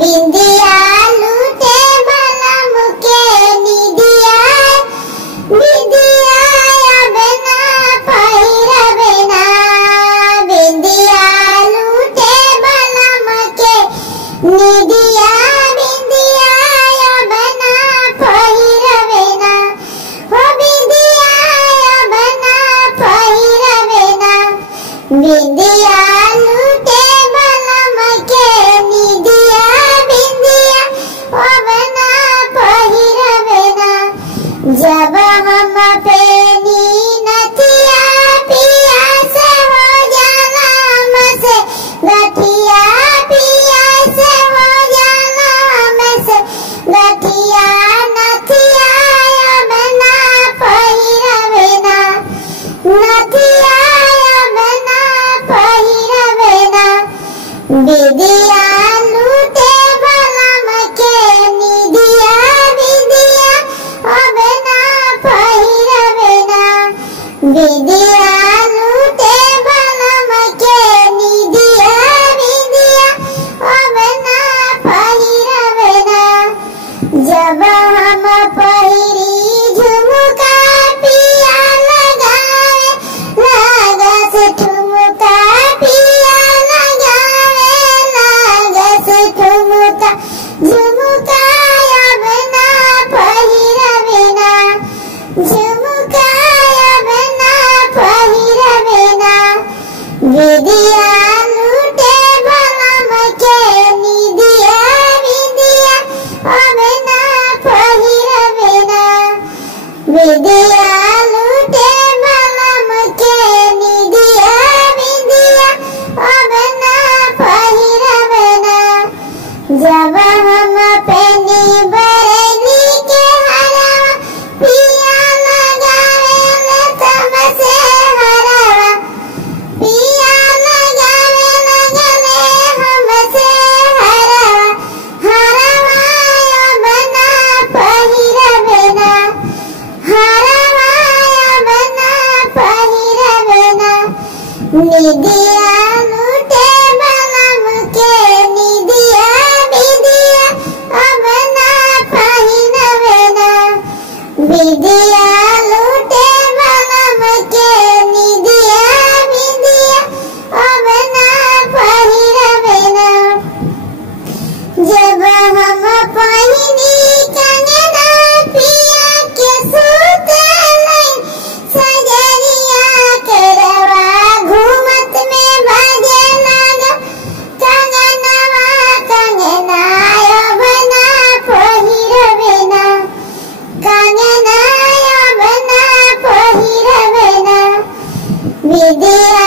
बिंदिया लूटे भला मुके निदिया बिंदिया बना पहिरवे ना बिंदिया लूटे भला मुके निदिया बिंदिया बना पहिरवे ना हो बिंदिया बना पहिरवे ना बिंदिया लूटे भला मुके निदिया बिंदिया बना पहिरवे ना जब हम पेनी नथिया पिया से हो जाला हमसे गठिया पिया से हो जाला हमसे गठिया नथिया बना पहिरवे ना नथिया बना पहिरवे ना बिंदिया लूटे भला मुके निदिया बिंदिया बना पहिरवे ना बिंदिया लूटे भला मुके निदिया बिंदिया बना पहिरवे ना जब हम पहिरी झुमका पिया लगावे लागा से ठुमका पिया लगावे लागा से ठुमका झुमका बना पहिरवे ना झुमका बना पहिरवे ना बिंदिया लूटे भला मुके निदिया बिंदिया बना पहिरवे ना बिंदिया लूटे भला मुके निदिया बिंदिया बना पहिरवे ना जब हम पेनी बरेली के हरवा पिया लगावे ले तमसे हरवा पिया लगावे लगले हमसे हरवा हरवा बना पहिरवे ना हरवा बना पहिरवे ना निदिया लूटे भला मुके निदिया बिंदिया बना पहिरवे ना बिंदिया लूटे भला मुके निदिया बिंदिया बना पहिरवे ना जब हम पहिनी कंगना पिया के सुतले सजरिया करवा घूमत में भागे लगा कंगनवा कंगनाया बना पहिरवे ना कंगनाया बना पहिरवे ना बिंदिया